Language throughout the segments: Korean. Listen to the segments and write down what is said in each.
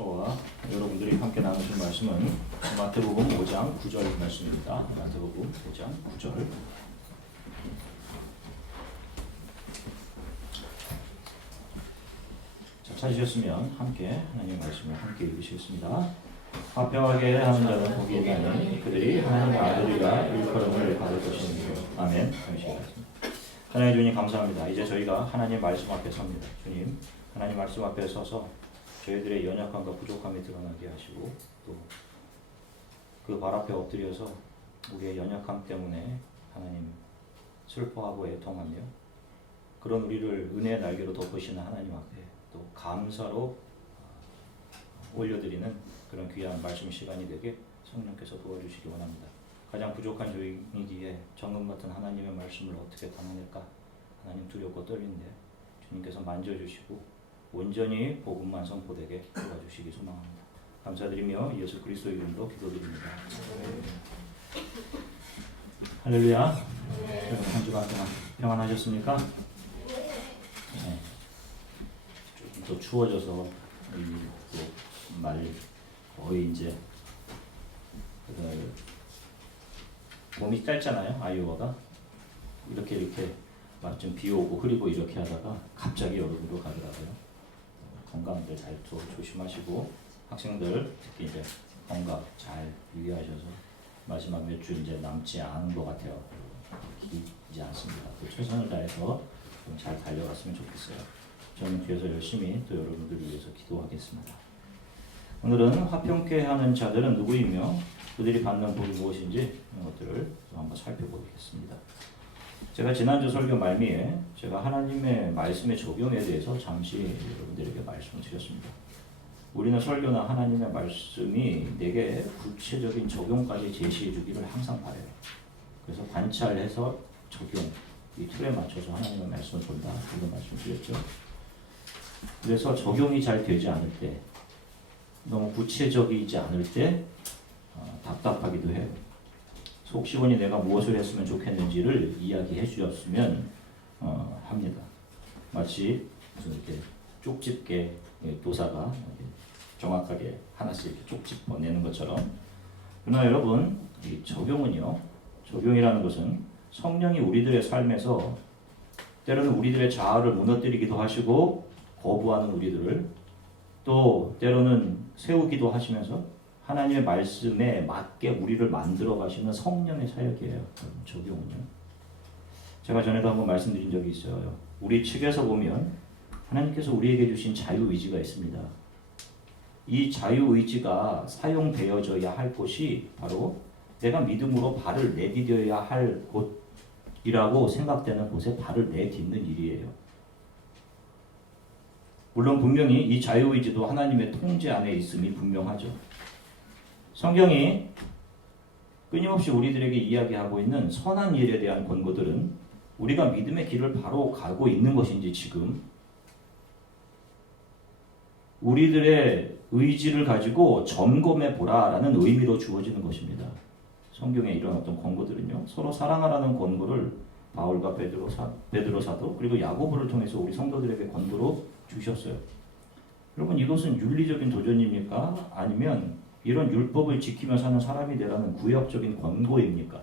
저와 여러분들이 함께 나누실 말씀은 마태복음 5장 9절 말씀입니다. 마태복음 5장 9절. 자, 찾으셨으면 함께 하나님의 말씀을 함께 읽으시겠습니다. 화평하게 하는 자는 복이 있나니 그들이 하나님의 아들이라 일컬음을 받을 것이니라. 아멘. 하나님 주님 감사합니다. 이제 저희가 하나님 말씀 앞에 섭니다. 주님, 하나님 말씀 앞에 서서 저희들의 연약함과 부족함이 드러나게 하시고 또 그 발 앞에 엎드려서 우리의 연약함 때문에 하나님 슬퍼하고 애통하며 그런 우리를 은혜의 날개로 덮으시는 하나님 앞에 또 감사로 올려드리는 그런 귀한 말씀 시간이 되게 성령께서 도와주시기 원합니다. 가장 부족한 저희이기에 정금 같은 하나님의 말씀을 어떻게 담아낼까 하나님 두렵고 떨리는데 주님께서 만져주시고 온전히 복음만 선포되게 도와주시기 소망합니다. 감사드리며 예수 그리스도의 이름으로 기도드립니다. 할렐루야. 여러분 한 주간 동안 평안하셨습니까? 네. 조금 더 추워져서 말 거의 이제 봄이 짧잖아요. 아이오와가 이렇게 막 좀 비 오고 흐리고 이렇게 하다가 갑자기 여름으로 가더라고요. 건강들 잘 조심하시고 학생들 특히 이제 건강 잘 유의하셔서 마지막 몇 주 이제 남지 않은 것 같아요. 길지 않습니다. 또 최선을 다해서 좀 잘 달려갔으면 좋겠어요. 저는 뒤에서 열심히 또 여러분들을 위해서 기도하겠습니다. 오늘은 화평케 하는 자들은 누구이며 그들이 받는 복이 무엇인지 이런 것들을 한번 살펴보겠습니다. 제가 지난주 설교 말미에 제가 하나님의 말씀의 적용에 대해서 잠시 여러분들에게 말씀을 드렸습니다. 우리는 설교나 하나님의 말씀이 내게 구체적인 적용까지 제시해 주기를 항상 바라요. 그래서 관찰해서 적용, 이 틀에 맞춰서 하나님의 말씀을 본다. 이런 말씀을 드렸죠. 그래서 적용이 잘 되지 않을 때, 너무 구체적이지 않을 때 답답하기도 해요. 속 시원히 내가 무엇을 했으면 좋겠는지를 이야기해 주셨으면 합니다. 마치 무슨 이렇게 쪽집게 도사가 정확하게 하나씩 이렇게 쪽집어내는 것처럼. 그러나 여러분, 이 적용이라는 것은 성령이 우리들의 삶에서 때로는 우리들의 자아를 무너뜨리기도 하시고 거부하는 우리들을 또 때로는 세우기도 하시면서 하나님의 말씀에 맞게 우리를 만들어 가시는 성령의 사역이에요. 적용은요. 제가 전에도 한번 말씀드린 적이 있어요. 우리 측에서 보면 하나님께서 우리에게 주신 자유의지가 있습니다. 이 자유의지가 사용되어져야 할 곳이 바로 내가 믿음으로 발을 내디뎌야 할 곳이라고 생각되는 곳에 발을 내딛는 일이에요. 물론 분명히 이 자유의지도 하나님의 통제 안에 있음이 분명하죠. 성경이 끊임없이 우리들에게 이야기하고 있는 선한 일에 대한 권고들은 우리가 믿음의 길을 바로 가고 있는 것인지 지금 우리들의 의지를 가지고 점검해 보라라는 의미로 주어지는 것입니다. 성경에 이런 어떤 권고들은요. 서로 사랑하라는 권고를 바울과 베드로 사도 그리고 야고보를 통해서 우리 성도들에게 권고로 주셨어요. 여러분 이것은 윤리적인 도전입니까? 아니면 이런 율법을 지키며 사는 사람이 되라는 구역적인 권고입니까?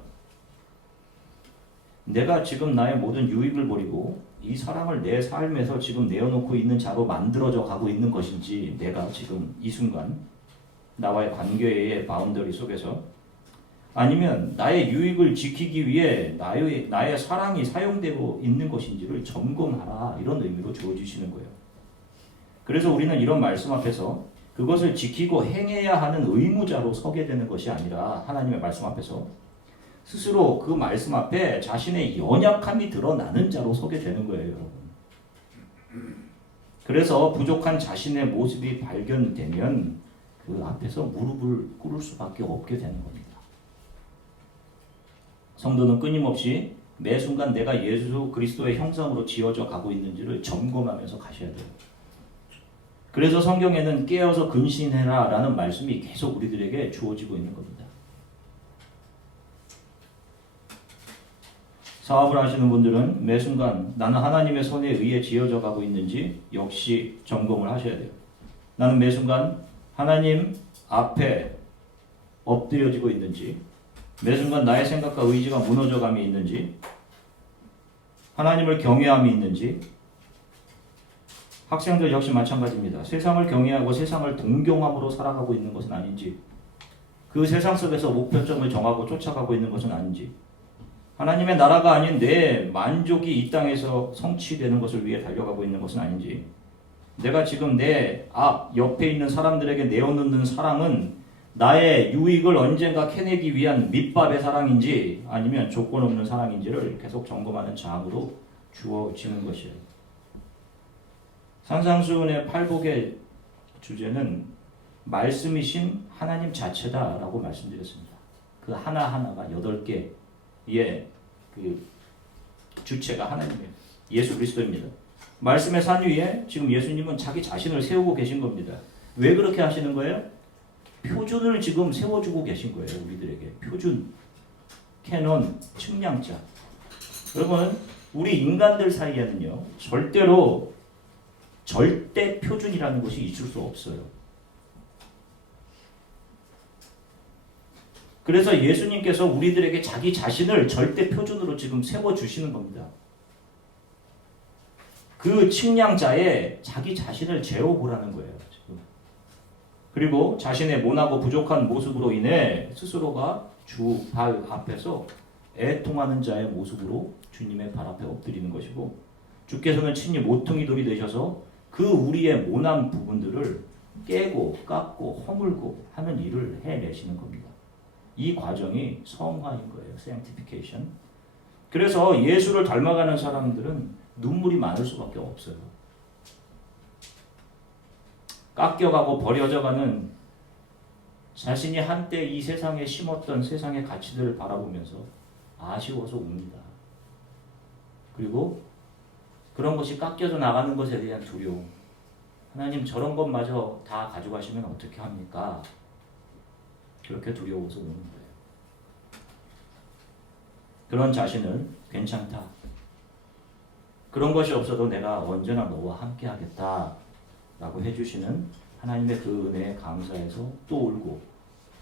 내가 지금 나의 모든 유익을 버리고 이 사랑을 내 삶에서 지금 내어놓고 있는 자로 만들어져 가고 있는 것인지 내가 지금 이 순간 나와의 관계의 바운더리 속에서 아니면 나의 유익을 지키기 위해 나의 사랑이 사용되고 있는 것인지를 점검하라 이런 의미로 주어지시는 거예요. 그래서 우리는 이런 말씀 앞에서 그것을 지키고 행해야 하는 의무자로 서게 되는 것이 아니라 하나님의 말씀 앞에서 스스로 그 말씀 앞에 자신의 연약함이 드러나는 자로 서게 되는 거예요, 여러분. 그래서 부족한 자신의 모습이 발견되면 그 앞에서 무릎을 꿇을 수밖에 없게 되는 겁니다. 성도는 끊임없이 매 순간 내가 예수 그리스도의 형상으로 지어져 가고 있는지를 점검하면서 가셔야 돼요. 그래서 성경에는 깨어서 근신해라 라는 말씀이 계속 우리들에게 주어지고 있는 겁니다. 사업을 하시는 분들은 매 순간 나는 하나님의 손에 의해 지어져 가고 있는지 역시 점검을 하셔야 돼요. 나는 매 순간 하나님 앞에 엎드려지고 있는지, 매 순간 나의 생각과 의지가 무너져감이 있는지, 하나님을 경외함이 있는지. 학생들 역시 마찬가지입니다. 세상을 경외하고 세상을 동경함으로 살아가고 있는 것은 아닌지, 그 세상 속에서 목표점을 정하고 쫓아가고 있는 것은 아닌지, 하나님의 나라가 아닌 내 만족이 이 땅에서 성취되는 것을 위해 달려가고 있는 것은 아닌지, 내가 지금 내 옆에 있는 사람들에게 내어놓는 사랑은 나의 유익을 언젠가 캐내기 위한 밑밥의 사랑인지 아니면 조건 없는 사랑인지를 계속 점검하는 자으로 주어지는 것이에요. 산상수훈의 팔복의 주제는 말씀이신 하나님 자체다라고 말씀드렸습니다. 그 하나하나가 8개의 그 주체가 하나님이에요. 예수 그리스도입니다. 말씀의 산 위에 지금 예수님은 자기 자신을 세우고 계신 겁니다. 왜 그렇게 하시는 거예요? 표준을 지금 세워주고 계신 거예요. 우리들에게 표준, 캐논, 측량자. 여러분, 우리 인간들 사이에는요, 절대로 절대 표준이라는 것이 있을 수 없어요. 그래서 예수님께서 우리들에게 자기 자신을 절대 표준으로 지금 세워주시는 겁니다. 그 측량자에 자기 자신을 재어보라는 거예요. 지금. 그리고 자신의 모나고 부족한 모습으로 인해 스스로가 주 발 앞에서 애통하는 자의 모습으로 주님의 발 앞에 엎드리는 것이고, 주께서는 친히 모퉁이 돌이 되셔서 그 우리의 모난 부분들을 깨고 깎고 허물고 하는 일을 해내시는 겁니다. 이 과정이 성화인 거예요. sanctification. 그래서 예수를 닮아가는 사람들은 눈물이 많을 수밖에 없어요. 깎여가고 버려져가는 자신이 한때 이 세상에 심었던 세상의 가치들을 바라보면서 아쉬워서 웁니다. 그리고 그런 것이 깎여져 나가는 것에 대한 두려움. 하나님, 저런 것마저 다 가져가시면 어떻게 합니까? 그렇게 두려워서 우는 거예요. 그런 자신을 괜찮다. 그런 것이 없어도 내가 언제나 너와 함께 하겠다 라고 해주시는 하나님의 그 은혜에 감사해서 또 울고,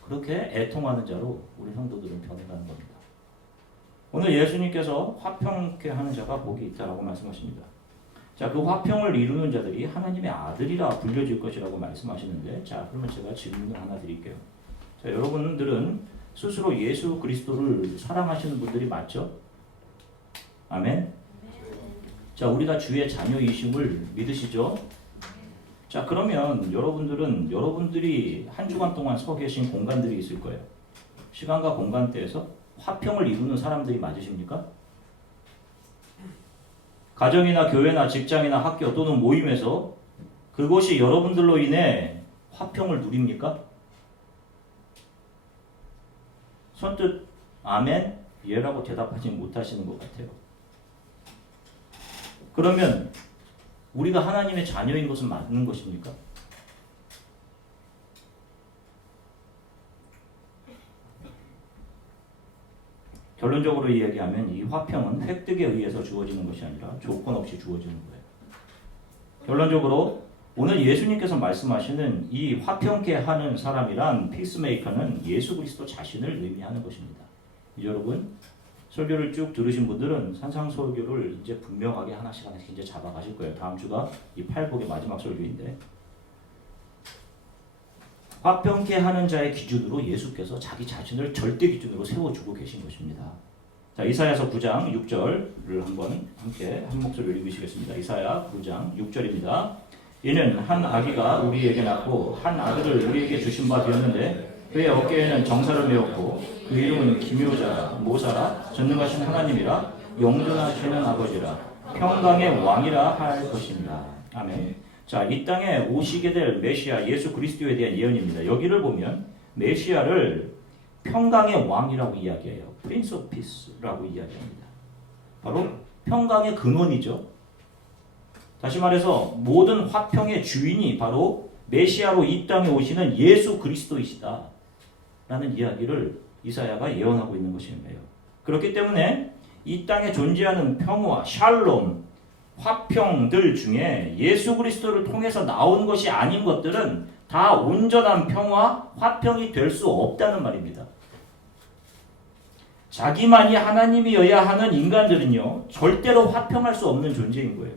그렇게 애통하는 자로 우리 성도들은 변해가는 겁니다. 오늘 예수님께서 화평케 하는 자가 복이 있다라고 말씀하십니다. 자, 그 화평을 이루는 자들이 하나님의 아들이라 불려질 것이라고 말씀하시는데, 자, 그러면 제가 질문을 하나 드릴게요. 자, 여러분들은 스스로 예수 그리스도를 사랑하시는 분들이 맞죠? 아멘? 자, 우리가 주의 자녀이심을 믿으시죠? 자, 그러면 여러분들은 여러분들이 한 주간 동안 서 계신 공간들이 있을 거예요. 시간과 공간대에서 화평을 이루는 사람들이 맞으십니까? 가정이나 교회나 직장이나 학교 또는 모임에서 그것이 여러분들로 인해 화평을 누립니까? 선뜻 아멘, 예라고 대답하지 못하시는 것 같아요. 그러면 우리가 하나님의 자녀인 것은 맞는 것입니까? 결론적으로 이야기하면 이 화평은 획득에 의해서 주어지는 것이 아니라 조건 없이 주어지는 거예요. 결론적으로 오늘 예수님께서 말씀하시는 이 화평케 하는 사람이란 피스메이커는 예수 그리스도 자신을 의미하는 것입니다. 여러분, 설교를 쭉 들으신 분들은 산상설교를 이제 분명하게 하나씩 이제 잡아가실 거예요. 다음 주가 이 팔복의 마지막 설교인데, 화평케 하는 자의 기준으로 예수께서 자기 자신을 절대 기준으로 세워주고 계신 것입니다. 자, 이사야서 9장 6절을 한번 함께 한 목소리로 읽으시겠습니다. 이사야 9장 6절입니다. 이는 한 아기가 우리에게 낳고 한 아들을 우리에게 주신 바 되었는데 그의 어깨에는 정사를 메었고 그 이름은 기묘자라 모사라 전능하신 하나님이라 영존하시는 아버지라 평강의 왕이라 할 것입니다. 아멘. 자, 이 땅에 오시게 될 메시아 예수 그리스도에 대한 예언입니다. 여기를 보면 메시아를 평강의 왕이라고 이야기해요. Prince of Peace라고 이야기합니다. 바로 평강의 근원이죠. 다시 말해서 모든 화평의 주인이 바로 메시아로 이 땅에 오시는 예수 그리스도이시다 라는 이야기를 이사야가 예언하고 있는 것이에요. 그렇기 때문에 이 땅에 존재하는 평화, 샬롬, 화평들 중에 예수 그리스도를 통해서 나온 것이 아닌 것들은 다 다 온전한 평화, 화평이 될 수 없다는 말입니다. 자기만이 하나님이어야 하는 인간들은요, 절대로 화평할 수 없는 존재인 거예요.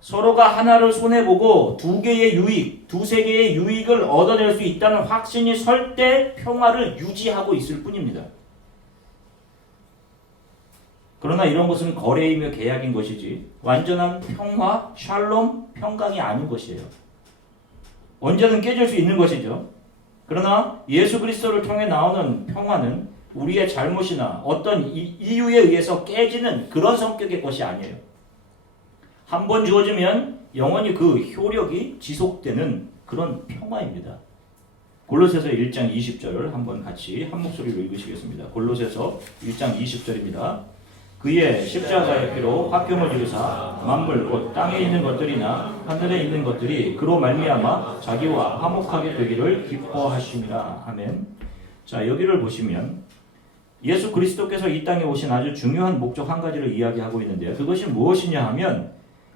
서로가 하나를 손해보고 두 개의 유익, 두세 개의 유익을 얻어낼 수 있다는 확신이 설 때 평화를 유지하고 있을 뿐입니다. 그러나 이런 것은 거래이며 계약인 것이지 완전한 평화, 샬롬, 평강이 아닌 것이에요. 언제든 깨질 수 있는 것이죠. 그러나 예수 그리스도를 통해 나오는 평화는 우리의 잘못이나 어떤 이유에 의해서 깨지는 그런 성격의 것이 아니에요. 한 번 주어지면 영원히 그 효력이 지속되는 그런 평화입니다. 골로새서 1장 20절을 한번 같이 한 목소리로 읽으시겠습니다. 골로새서 1장 20절입니다. 그의 십자가의 피로 화평을 이루사 만물 곧 땅에 있는 것들이나 하늘에 있는 것들이 그로 말미암아 자기와 화목하게 되기를 기뻐하심이라. 아멘. 자, 여기를 보시면 예수 그리스도께서 이 땅에 오신 아주 중요한 목적 한 가지를 이야기하고 있는데요. 그것이 무엇이냐 하면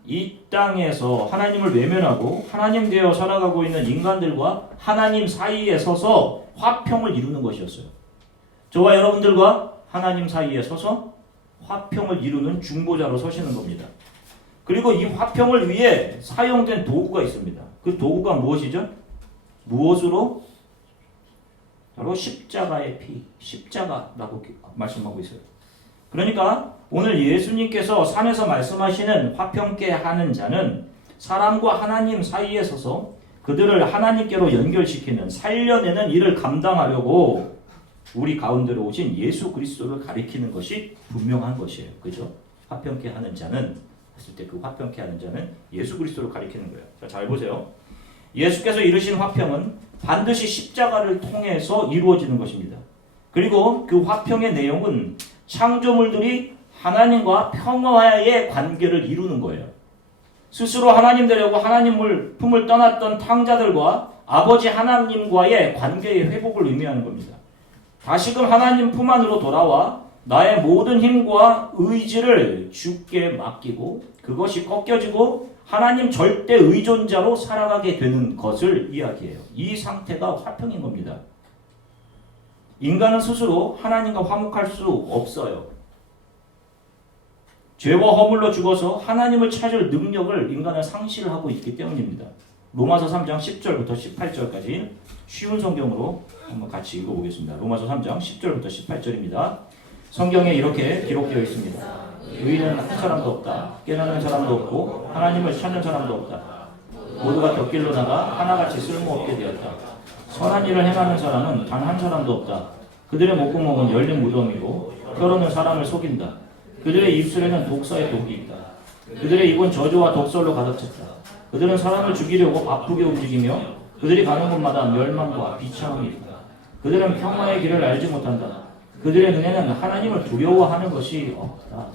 이 땅에서 하나님을 외면하고 하나님 되어 살아가고 있는 인간들과 하나님 사이에 서서 화평을 이루는 것이었어요. 저와 여러분들과 하나님 사이에 서서 화평을 이루는 중보자로 서시는 겁니다. 그리고 이 화평을 위해 사용된 도구가 있습니다. 그 도구가 무엇이죠? 무엇으로? 바로 십자가의 피, 십자가라고 말씀하고 있어요. 그러니까 오늘 예수님께서 산에서 말씀하시는 화평케 하는 자는 사람과 하나님 사이에 서서 그들을 하나님께로 연결시키는, 살려내는 일을 감당하려고 우리 가운데로 오신 예수 그리스도를 가리키는 것이 분명한 것이에요. 그죠? 화평케 하는 자는 했을 때 그 화평케 하는 자는 예수 그리스도를 가리키는 거예요. 자, 잘 보세요. 예수께서 이루신 화평은 반드시 십자가를 통해서 이루어지는 것입니다. 그리고 그 화평의 내용은 창조물들이 하나님과 평화의 관계를 이루는 거예요. 스스로 하나님 되려고 하나님을 품을 떠났던 탕자들과 아버지 하나님과의 관계의 회복을 의미하는 겁니다. 다시금 하나님 품 안으로 돌아와 나의 모든 힘과 의지를 주께 맡기고 그것이 꺾여지고 하나님 절대 의존자로 살아가게 되는 것을 이야기해요. 이 상태가 화평인 겁니다. 인간은 스스로 하나님과 화목할 수 없어요. 죄와 허물로 죽어서 하나님을 찾을 능력을 인간은 상실하고 있기 때문입니다. 로마서 3장 10절부터 18절까지 쉬운 성경으로 한번 같이 읽어보겠습니다. 로마서 3장 10절부터 18절입니다. 성경에 이렇게 기록되어 있습니다. 의인은 한 사람도 없다. 깨닫는 사람도 없고 하나님을 찾는 사람도 없다. 모두가 곁길로 나가 하나같이 쓸모없게 되었다. 선한 일을 행하는 사람은 단 한 사람도 없다. 그들의 목구멍은 열린 무덤이고 혀로는 사람을 속인다. 그들의 입술에는 독사의 독이 있다. 그들의 입은 저주와 독설로 가득 찼다. 그들은 사람을 죽이려고 바쁘게 움직이며 그들이 가는 곳마다 멸망과 비참함이 있다. 그들은 평화의 길을 알지 못한다. 그들의 눈에는 하나님을 두려워하는 것이 없다.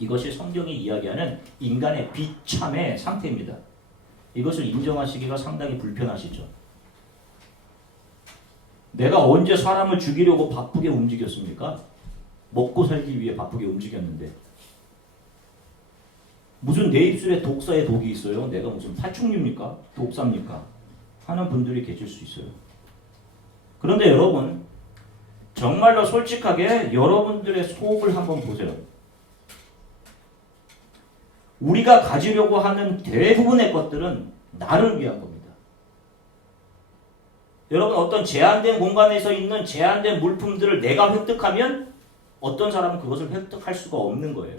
이것이 성경이 이야기하는 인간의 비참의 상태입니다. 이것을 인정하시기가 상당히 불편하시죠. 내가 언제 사람을 죽이려고 바쁘게 움직였습니까? 먹고 살기 위해 바쁘게 움직였는데 무슨 내 입술에 독사의 독이 있어요? 내가 무슨 파충류입니까? 독사입니까? 하는 분들이 계실 수 있어요. 그런데 여러분, 정말로 솔직하게 여러분들의 속을 한번 보세요. 우리가 가지려고 하는 대부분의 것들은 나를 위한 겁니다. 여러분, 어떤 제한된 공간에서 있는 제한된 물품들을 내가 획득하면 어떤 사람은 그것을 획득할 수가 없는 거예요.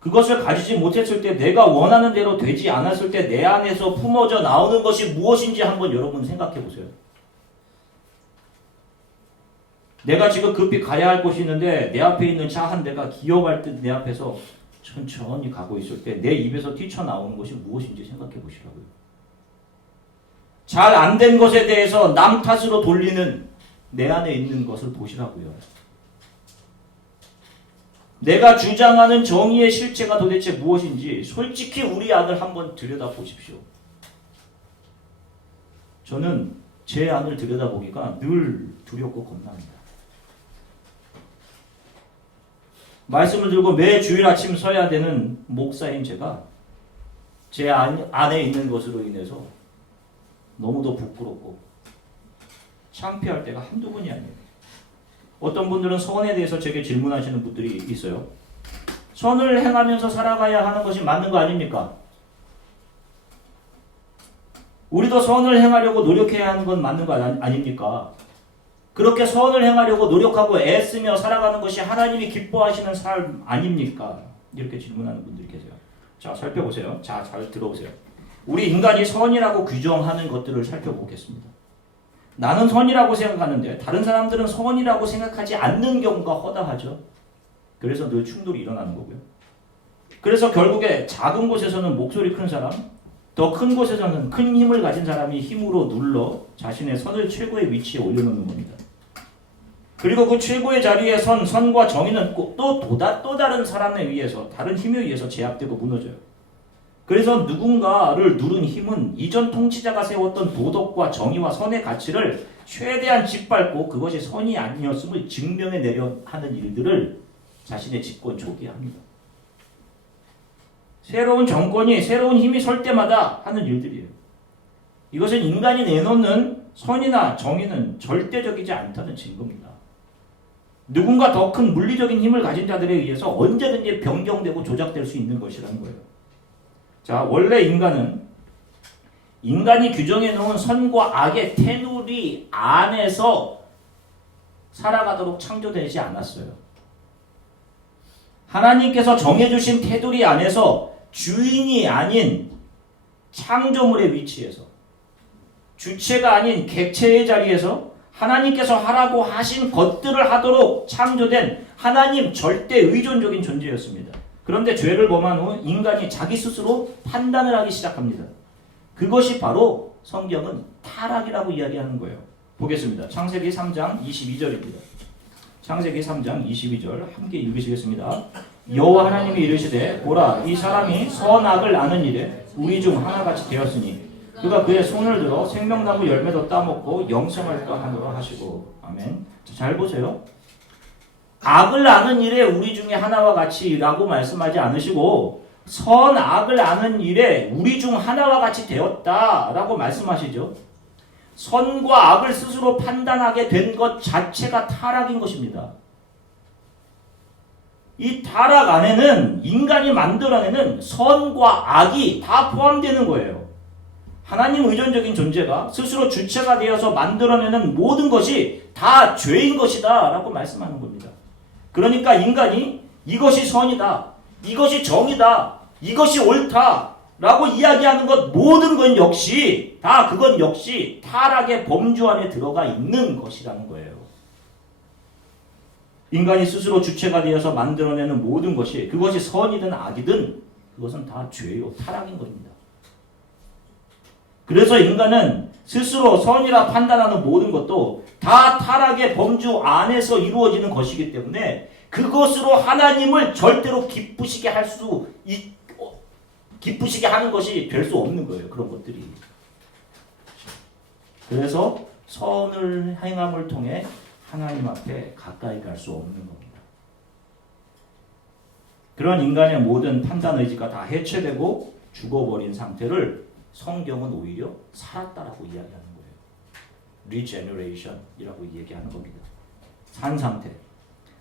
그것을 가지지 못했을 때, 내가 원하는 대로 되지 않았을 때 내 안에서 품어져 나오는 것이 무엇인지 한번 여러분 생각해 보세요. 내가 지금 급히 가야 할 곳이 있는데 내 앞에 있는 차 한 대가 기어갈 듯 내 앞에서 천천히 가고 있을 때 내 입에서 튀쳐나오는 것이 무엇인지 생각해 보시라고요. 잘 안 된 것에 대해서 남 탓으로 돌리는 내 안에 있는 것을 보시라고요. 내가 주장하는 정의의 실체가 도대체 무엇인지 솔직히 우리 안을 한번 들여다보십시오. 저는 제 안을 들여다보기가 늘 두렵고 겁납니다. 말씀을 들고 매 주일 아침 서야 되는 목사인 제가 제 안에 있는 것으로 인해서 너무도 부끄럽고 창피할 때가 한두 번이 아니에요. 어떤 분들은 선에 대해서 제게 질문하시는 분들이 있어요. 선을 행하면서 살아가야 하는 것이 맞는 거 아닙니까? 우리도 선을 행하려고 노력해야 하는 건 맞는 거 아닙니까? 그렇게 선을 행하려고 노력하고 애쓰며 살아가는 것이 하나님이 기뻐하시는 삶 아닙니까? 이렇게 질문하는 분들이 계세요. 자, 살펴보세요. 자, 잘 들어보세요. 우리 인간이 선이라고 규정하는 것들을 살펴보겠습니다. 나는 선이라고 생각하는데 다른 사람들은 선이라고 생각하지 않는 경우가 허다하죠. 그래서 늘 충돌이 일어나는 거고요. 그래서 결국에 작은 곳에서는 목소리 큰 사람, 더 큰 곳에서는 큰 힘을 가진 사람이 힘으로 눌러 자신의 선을 최고의 위치에 올려놓는 겁니다. 그리고 그 최고의 자리에 선과 정의는 또 다른 사람에 의해서, 다른 힘에 의해서 제압되고 무너져요. 그래서 누군가를 누른 힘은 이전 통치자가 세웠던 도덕과 정의와 선의 가치를 최대한 짓밟고 그것이 선이 아니었음을 증명해내려 하는 일들을 자신의 집권 초기에 합니다. 새로운 정권이, 새로운 힘이 설 때마다 하는 일들이에요. 이것은 인간이 내놓는 선이나 정의는 절대적이지 않다는 증거입니다. 누군가 더 큰 물리적인 힘을 가진 자들에 의해서 언제든지 변경되고 조작될 수 있는 것이라는 거예요. 자, 원래 인간이 규정해 놓은 선과 악의 테두리 안에서 살아가도록 창조되지 않았어요. 하나님께서 정해주신 테두리 안에서 주인이 아닌 창조물의 위치에서, 주체가 아닌 객체의 자리에서 하나님께서 하라고 하신 것들을 하도록 창조된 하나님 절대 의존적인 존재였습니다. 그런데 죄를 범한 후 인간이 자기 스스로 판단을 하기 시작합니다. 그것이 바로 성경은 타락이라고 이야기하는 거예요. 보겠습니다. 창세기 3장 22절입니다. 창세기 3장 22절 함께 읽으시겠습니다. 여호와 하나님이 이르시되 보라 이 사람이 선악을 아는 일에 우리 중 하나같이 되었으니 그가 그의 손을 들어 생명나무 열매도 따먹고 영생할 것 하노라 하시고. 아멘. 잘 보세요. 악을 아는 일에 우리 중에 하나와 같이라고 말씀하지 않으시고 선악을 아는 일에 우리 중 하나와 같이 되었다라고 말씀하시죠. 선과 악을 스스로 판단하게 된 것 자체가 타락인 것입니다. 이 타락 안에는 인간이 만들어내는 선과 악이 다 포함되는 거예요. 하나님 의존적인 존재가 스스로 주체가 되어서 만들어내는 모든 것이 다 죄인 것이다 라고 말씀하는 겁니다. 그러니까 인간이 이것이 선이다, 이것이 정이다, 이것이 옳다 라고 이야기하는 것 모든 건 역시 그건 역시 타락의 범주 안에 들어가 있는 것이라는 거예요. 인간이 스스로 주체가 되어서 만들어내는 모든 것이 그것이 선이든 악이든 그것은 다 죄요, 타락인 겁니다. 그래서 인간은 스스로 선이라 판단하는 모든 것도 다 타락의 범주 안에서 이루어지는 것이기 때문에 그것으로 하나님을 절대로 기쁘시게 하는 것이 될 수 없는 거예요. 그런 것들이. 그래서 선을 행함을 통해 하나님 앞에 가까이 갈 수 없는 겁니다. 그런 인간의 모든 판단 의지가 다 해체되고 죽어버린 상태를 성경은 오히려 살았다라고 이야기하는 거예요. 리제너레이션이라고 얘기하는 겁니다. 산 상태.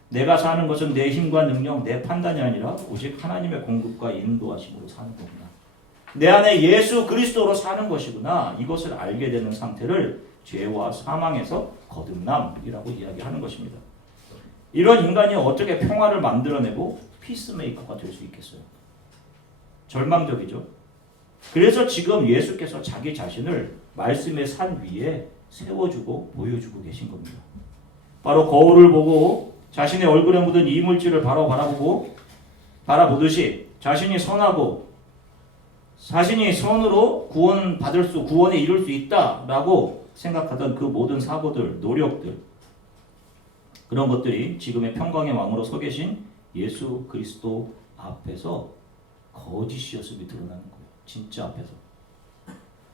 내가 사는 것은 내 힘과 능력, 내 판단이 아니라 오직 하나님의 공급과 인도하심으로 사는 겁니다. 내 안에 예수 그리스도로 사는 것이구나. 이것을 알게 되는 상태를 죄와 사망에서 거듭남이라고 이야기하는 것입니다. 이런 인간이 어떻게 평화를 만들어내고 피스메이커가 될 수 있겠어요? 절망적이죠. 그래서 지금 예수께서 자기 자신을 말씀의 산 위에 세워주고 보여주고 계신 겁니다. 바로 거울을 보고 자신의 얼굴에 묻은 이물질을 바로 바라보듯이 자신이 선하고 자신이 선으로 구원에 이룰 수 있다라고 생각하던 그 모든 사고들, 노력들, 그런 것들이 지금의 평강의 왕으로 서 계신 예수 그리스도 앞에서 거짓이었음이 드러나는 거예요. 진짜 앞에서.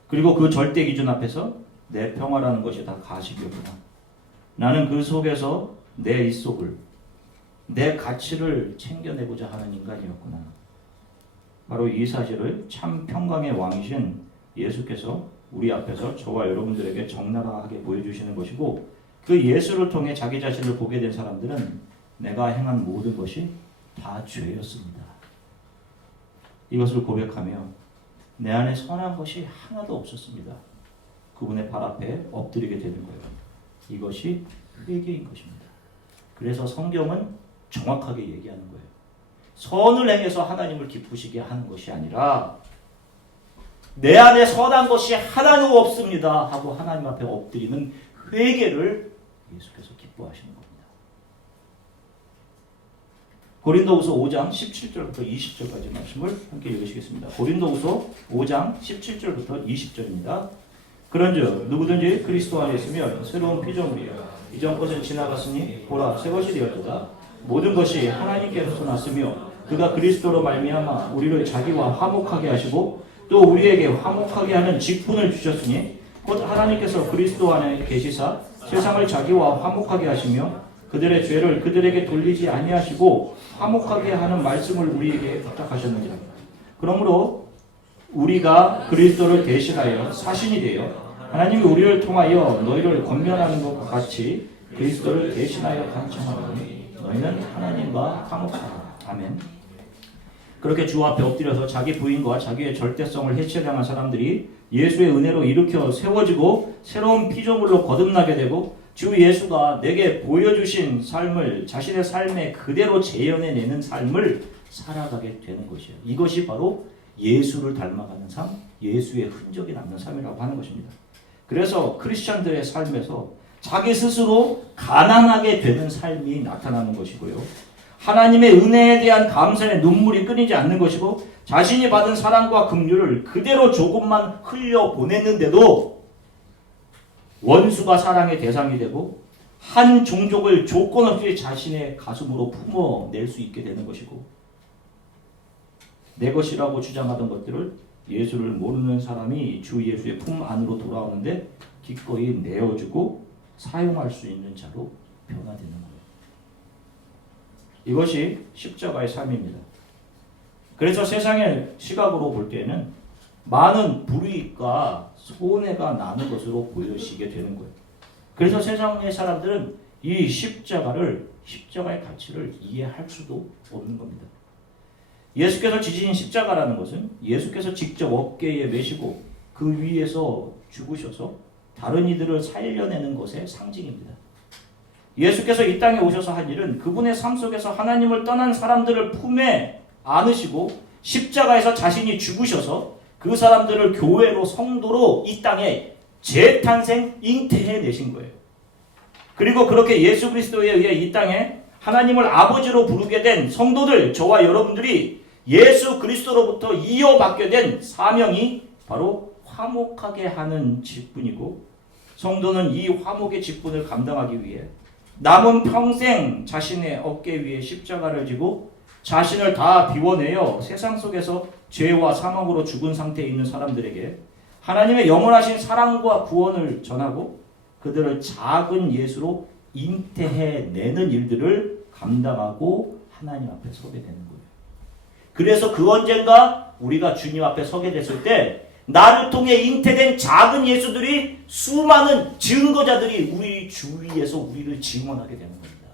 그리고 그 절대 기준 앞에서 내 평화라는 것이 다 가식이었구나. 나는 그 속에서 내 입속을 내 가치를 챙겨내고자 하는 인간이었구나. 바로 이 사실을 참 평강의 왕이신 예수께서 우리 앞에서 저와 여러분들에게 적나라하게 보여주시는 것이고, 그 예수를 통해 자기 자신을 보게 된 사람들은 내가 행한 모든 것이 다 죄였습니다. 이것을 고백하며 내 안에 선한 것이 하나도 없었습니다. 그분의 발 앞에 엎드리게 되는 거예요. 이것이 회개인 것입니다. 그래서 성경은 정확하게 얘기하는 거예요. 선을 행해서 하나님을 기쁘시게 하는 것이 아니라 내 안에 선한 것이 하나도 없습니다 하고 하나님 앞에 엎드리는 회개를 예수께서 기뻐하시는 겁니다. 고린도후서 5장 17절부터 20절까지 말씀을 함께 읽으시겠습니다. 고린도후서 5장 17절부터 20절입니다. 그런즉 누구든지 그리스도 안에 있으면 새로운 피조물이요 이전 것은 지나갔으니 보라 새 것이 되었도다. 모든 것이 하나님께로서 났으며 그가 그리스도로 말미암아 우리를 자기와 화목하게 하시고 또 우리에게 화목하게 하는 직분을 주셨으니 곧 하나님께서 그리스도 안에 계시사 세상을 자기와 화목하게 하시며 그들의 죄를 그들에게 돌리지 아니하시고 화목하게 하는 말씀을 우리에게 부탁하셨느니라. 그러므로 우리가 그리스도를 대신하여 사신이 되어 하나님이 우리를 통하여 너희를 권면하는 것과 같이 그리스도를 대신하여 간청하노니 너희는 하나님과 화목하라. 아멘. 그렇게 주 앞에 엎드려서 자기 부인과 자기의 절대성을 해체당한 사람들이 예수의 은혜로 일으켜 세워지고 새로운 피조물로 거듭나게 되고 주 예수가 내게 보여주신 삶을 자신의 삶에 그대로 재현해내는 삶을 살아가게 되는 것이에요. 이것이 바로 예수를 닮아가는 삶, 예수의 흔적이 남는 삶이라고 하는 것입니다. 그래서 크리스천들의 삶에서 자기 스스로 가난하게 되는 삶이 나타나는 것이고요. 하나님의 은혜에 대한 감사의 눈물이 끊이지 않는 것이고 자신이 받은 사랑과 긍휼을 그대로 조금만 흘려보냈는데도 원수가 사랑의 대상이 되고 한 종족을 조건 없이 자신의 가슴으로 품어낼 수 있게 되는 것이고 내 것이라고 주장하던 것들을 예수를 모르는 사람이 주 예수의 품 안으로 돌아오는데 기꺼이 내어주고 사용할 수 있는 자로 변화되는 거예요. 이것이 십자가의 삶입니다. 그래서 세상의 시각으로 볼 때는 많은 불이익과 손해가 나는 것으로 보여지게 되는 거예요. 그래서 세상의 사람들은 이 십자가의 가치를 이해할 수도 없는 겁니다. 예수께서 지신 십자가라는 것은 예수께서 직접 어깨에 메시고 그 위에서 죽으셔서 다른 이들을 살려내는 것의 상징입니다. 예수께서 이 땅에 오셔서 한 일은 그분의 삶 속에서 하나님을 떠난 사람들을 품에 안으시고 십자가에서 자신이 죽으셔서 그 사람들을 교회로 성도로 이 땅에 재탄생 잉태해 내신 거예요. 그리고 그렇게 예수 그리스도에 의해 이 땅에 하나님을 아버지로 부르게 된 성도들, 저와 여러분들이 예수 그리스도로부터 이어받게 된 사명이 바로 화목하게 하는 직분이고 성도는 이 화목의 직분을 감당하기 위해 남은 평생 자신의 어깨 위에 십자가를 지고 자신을 다 비워내어 세상 속에서 죄와 사망으로 죽은 상태에 있는 사람들에게 하나님의 영원하신 사랑과 구원을 전하고 그들을 작은 예수로 잉태해내는 일들을 감당하고 하나님 앞에 서게 되는 거예요. 그래서 그 언젠가 우리가 주님 앞에 서게 됐을 때 나를 통해 잉태된 작은 예수들이 수많은 증거자들이 우리 주위에서 우리를 증언하게 되는 겁니다.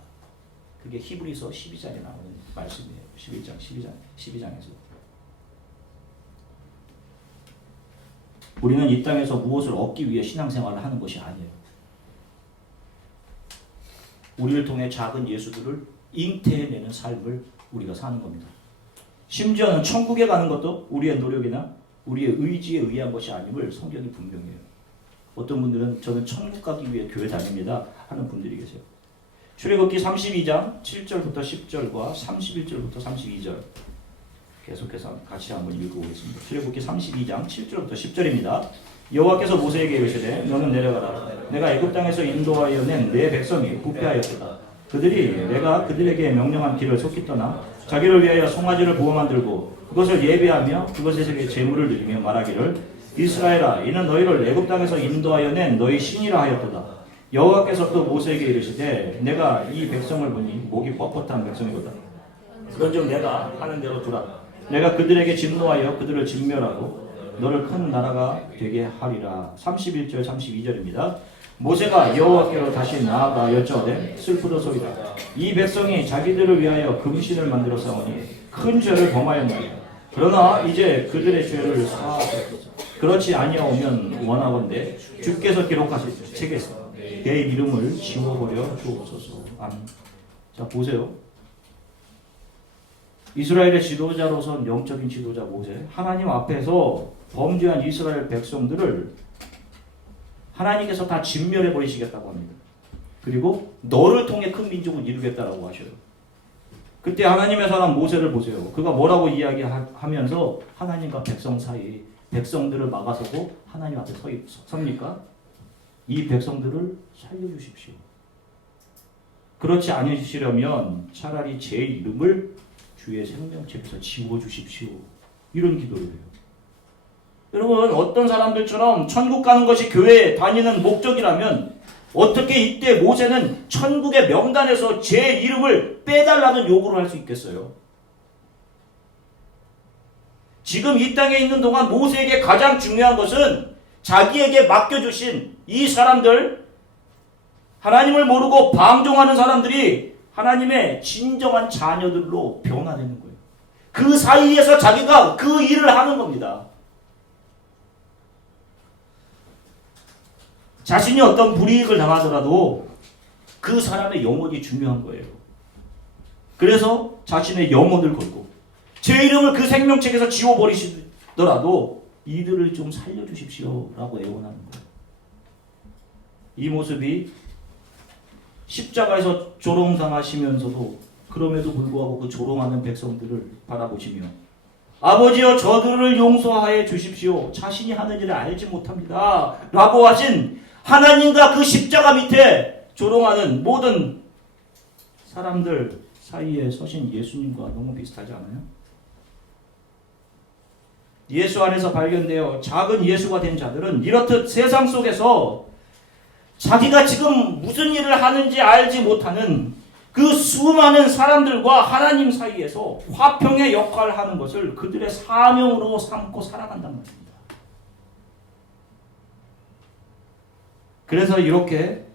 그게 히브리서 12장에 나오는 말씀이에요. 12장에서. 우리는 이 땅에서 무엇을 얻기 위해 신앙생활을 하는 것이 아니에요. 우리를 통해 작은 예수들을 잉태해내는 삶을 우리가 사는 겁니다. 심지어는 천국에 가는 것도 우리의 노력이나 우리의 의지에 의한 것이 아님을 성경이 분명해요. 어떤 분들은 저는 천국 가기 위해 교회 다닙니다 하는 분들이 계세요. 출애굽기 32장 7절부터 10절과 31절부터 32절 계속해서 같이 한번 읽어보겠습니다. 출애굽기 32장 7절부터 10절입니다. 여호와께서 모세에게 이르시되 너는 내려가라. 내가 애굽 땅에서 인도하여 낸 내 백성이 부패하였도다. 그들이 내가 그들에게 명령한 길을 속히 떠나 자기를 위하여 송아지를 보호 만들고 그것을 예배하며 그것에게 제물을 드리며 말하기를 이스라엘아 이는 너희를 애굽 땅에서 인도하여 낸 너희 신이라 하였도다. 여호와께서 또 모세에게 이르시되 내가 이 백성을 보니 목이 뻣뻣한 백성이거든. 그런즉 내가 하는 대로 두라. 내가 그들에게 진노하여 그들을 진멸하고 너를 큰 나라가 되게 하리라. 31절 32절입니다. 모세가 여호와께로 다시 나아가 여쭤되 슬프도소이다. 이 백성이 자기들을 위하여 금신을 만들어 싸우니 큰 죄를 범하였나이다. 그러나 이제 그들의 죄를 사하소서. 그렇지 아니하오면 원하건대 주께서 기록하실 책에서 내 이름을 지워버려 주옵소서. 아멘. 자, 보세요. 이스라엘의 지도자로선 영적인 지도자 모세, 하나님 앞에서 범죄한 이스라엘 백성들을 하나님께서 다 진멸해 버리시겠다고 합니다. 그리고 너를 통해 큰 민족을 이루겠다라고 하셔요. 그때 하나님의 사람 모세를 보세요. 그가 뭐라고 이야기하면서 하나님과 백성 사이 백성들을 막아서고 하나님 앞에 섭니까? 이 백성들을 살려주십시오. 그렇지 않으시려면 차라리 제 이름을 주의 생명책에서 지워주십시오. 이런 기도를 해요. 여러분, 어떤 사람들처럼 천국 가는 것이 교회에 다니는 목적이라면 어떻게 이때 모세는 천국의 명단에서 제 이름을 빼달라는 요구를 할 수 있겠어요? 지금 이 땅에 있는 동안 모세에게 가장 중요한 것은 자기에게 맡겨주신 이 사람들, 하나님을 모르고 방종하는 사람들이 하나님의 진정한 자녀들로 변화되는 거예요. 그 사이에서 자기가 그 일을 하는 겁니다. 자신이 어떤 불이익을 당하더라도 그 사람의 영혼이 중요한 거예요. 그래서 자신의 영혼을 걸고 제 이름을 그 생명책에서 지워버리시더라도 이들을 좀 살려주십시오 라고 애원하는 거예요. 이 모습이 십자가에서 조롱당하시면서도 그럼에도 불구하고 그 조롱하는 백성들을 바라보시며 아버지여 저들을 용서하여 주십시오. 자신이 하는 일을 알지 못합니다 라고 하신 하나님과 그 십자가 밑에 조롱하는 모든 사람들 사이에 서신 예수님과 너무 비슷하지 않아요? 예수 안에서 발견되어 작은 예수가 된 자들은 이렇듯 세상 속에서 자기가 지금 무슨 일을 하는지 알지 못하는 그 수많은 사람들과 하나님 사이에서 화평의 역할을 하는 것을 그들의 사명으로 삼고 살아간단 말입니다. 그래서 이렇게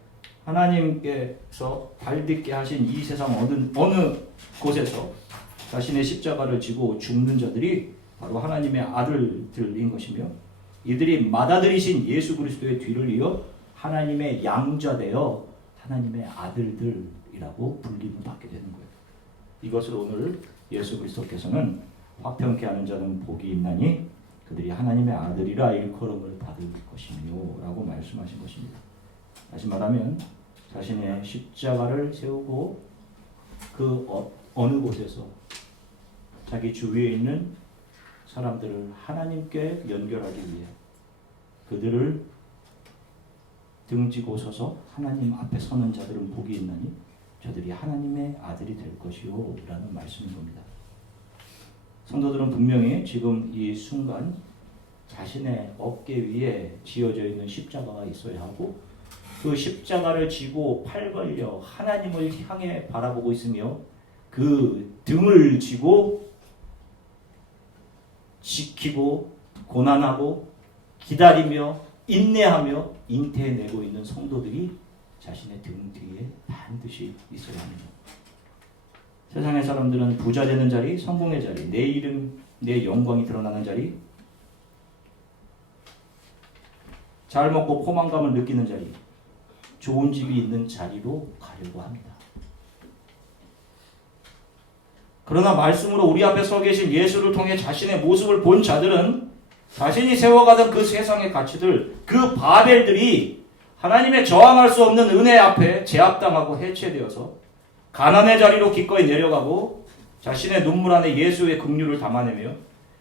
하나님께서 발딛게 하신 이 세상 어느 곳에서 자신의 십자가를 지고 죽는 자들이 바로 하나님의 아들들인 것이며 이들이 맏아들이신 예수 그리스도의 뒤를 이어 하나님의 양자되어 하나님의 아들들이라고 불림을 받게 되는 거예요. 이것을 오늘 예수 그리스도께서는 화평케 하는 자는 복이 있나니 그들이 하나님의 아들이라 일컬음을 받을 것이며 라고 말씀하신 것입니다. 다시 말하면 자신의 십자가를 세우고 그 어느 곳에서 자기 주위에 있는 사람들을 하나님께 연결하기 위해 그들을 등지고 서서 하나님 앞에 서는 자들은 복이 있나니 저들이 하나님의 아들이 될 것이요 라는 말씀인 겁니다. 성도들은 분명히 지금 이 순간 자신의 어깨 위에 지어져 있는 십자가가 있어야 하고 그 십자가를 지고 팔 벌려 하나님을 향해 바라보고 있으며 그 등을 지고 지키고 고난하고 기다리며 인내하며 잉태내고 있는 성도들이 자신의 등 뒤에 반드시 있어야 합니다. 세상의 사람들은 부자 되는 자리, 성공의 자리, 내 이름, 내 영광이 드러나는 자리, 잘 먹고 포만감을 느끼는 자리, 좋은 집이 있는 자리로 가려고 합니다. 그러나 말씀으로 우리 앞에 서 계신 예수를 통해 자신의 모습을 본 자들은 자신이 세워가던 그 세상의 가치들, 그 바벨들이 하나님의 저항할 수 없는 은혜 앞에 제압당하고 해체되어서 가난의 자리로 기꺼이 내려가고 자신의 눈물 안에 예수의 긍휼을 담아내며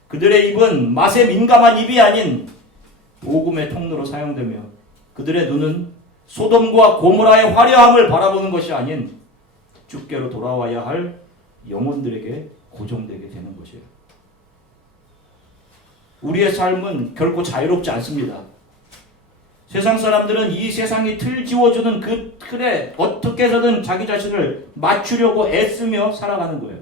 그들의 입은 맛에 민감한 입이 아닌 복음의 통로로 사용되며 그들의 눈은 소돔과 고모라의 화려함을 바라보는 것이 아닌 주께로 돌아와야 할 영혼들에게 고정되게 되는 것이에요. 우리의 삶은 결코 자유롭지 않습니다. 세상 사람들은 이 세상이 틀 지워주는 그 틀에 어떻게 해서든 자기 자신을 맞추려고 애쓰며 살아가는 거예요.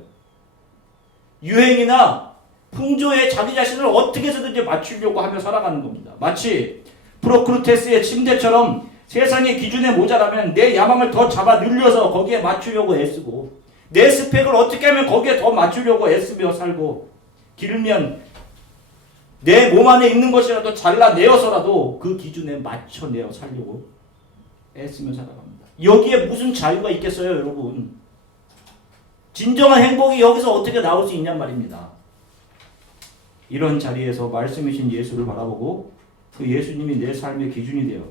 유행이나 풍조에 자기 자신을 어떻게 해서든지 맞추려고 하며 살아가는 겁니다. 마치 프로크루테스의 침대처럼 세상의 기준에 모자라면 내 야망을 더 잡아 늘려서 거기에 맞추려고 애쓰고, 내 스펙을 어떻게 하면 거기에 더 맞추려고 애쓰며 살고, 길면 내 몸 안에 있는 것이라도 잘라내어서라도 그 기준에 맞춰내어 살려고 애쓰며 살아갑니다. 여기에 무슨 자유가 있겠어요, 여러분? 진정한 행복이 여기서 어떻게 나올 수 있냔 말입니다. 이런 자리에서 말씀이신 예수를 바라보고 그 예수님이 내 삶의 기준이 되어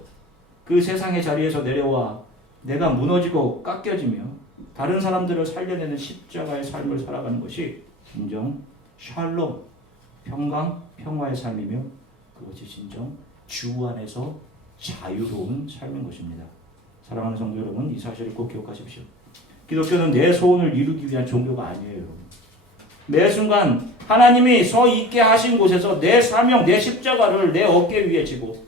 그 세상의 자리에서 내려와 내가 무너지고 깎여지며 다른 사람들을 살려내는 십자가의 삶을 살아가는 것이 진정 샬롬, 평강, 평화의 삶이며 그것이 진정 주 안에서 자유로운 삶인 것입니다. 사랑하는 성도 여러분, 이 사실을 꼭 기억하십시오. 기독교는 내 소원을 이루기 위한 종교가 아니에요. 매 순간 하나님이 서 있게 하신 곳에서 내 사명, 내 십자가를 내 어깨 위에 지고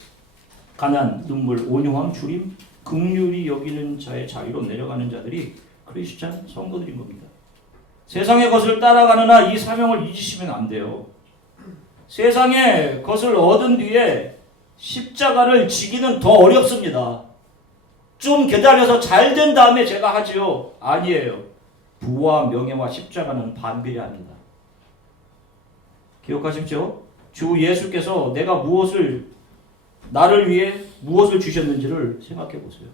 가난, 눈물, 온유함, 주림, 긍휼히 여기는 자의 자유로 내려가는 자들이 크리스찬 성도들인 겁니다. 세상의 것을 따라가느나 이 사명을 잊으시면 안 돼요. 세상의 것을 얻은 뒤에 십자가를 지기는 더 어렵습니다. 좀 기다려서 잘 된 다음에 제가 하지요. 아니에요. 부와 명예와 십자가는 반비례합니다. 기억하십시오. 주 예수께서 내가 나를 위해 무엇을 주셨는지를 생각해 보세요.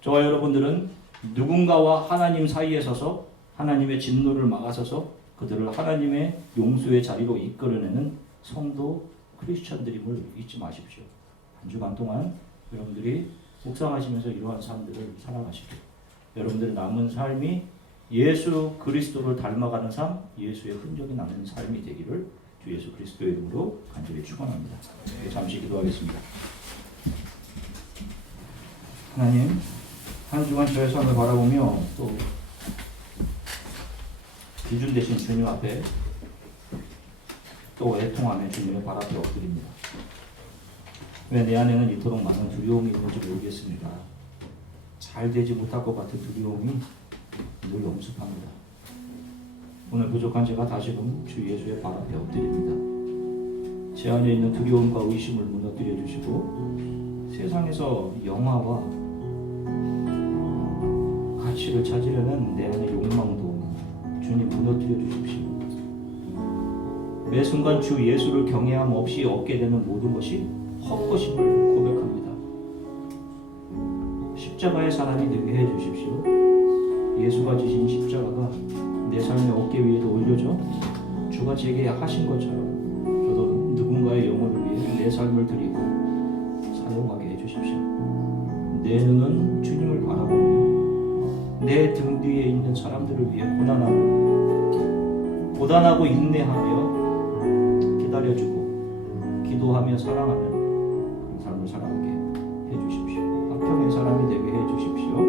저와 여러분들은 누군가와 하나님 사이에 서서 하나님의 진노를 막아서서 그들을 하나님의 용서의 자리로 이끌어내는 성도 크리스천들임을 잊지 마십시오. 한 주간 동안 여러분들이 묵상하시면서 이러한 삶들을 살아가시고 여러분들의 남은 삶이 예수 그리스도를 닮아가는 삶, 예수의 흔적이 남는 삶이 되기를 주 예수 그리스도의 이름으로 간절히 축원합니다. 잠시 기도하겠습니다. 하나님, 한 주간 저의 삶을 바라보며 또 기준 되신 주님 앞에 또 애통하며 주님의 발 앞에 엎드립니다. 왜 내 안에는 이토록 많은 두려움이 있는지 모르겠습니다. 잘 되지 못할 것 같은 두려움이 늘 엄습합니다. 오늘 부족한 제가 다시금 주 예수의 발 앞에 엎드립니다. 제 안에 있는 두려움과 의심을 무너뜨려 주시고 세상에서 영화와 가치를 찾으려는 내 안의 욕망도 주님 무너뜨려 주십시오. 매 순간 주 예수를 경외함 없이 얻게 되는 모든 것이 헛것임을 고백합니다. 십자가의 사람이 되게 해주십시오. 예수가 지신 십자가가 내 삶의 어깨 위에도 올려져 주가 제게 하신 것처럼 저도 누군가의 영혼을 위해 내 삶을 드리고 사용하게 해주십시오. 내 눈은 주님을 바라보며 내 등 뒤에 있는 사람들을 위해 고단하고 인내하며 기다려주고 기도하며 사랑하는 삶을 살아가게 해주십시오. 합평의 사람이 되게 해주십시오.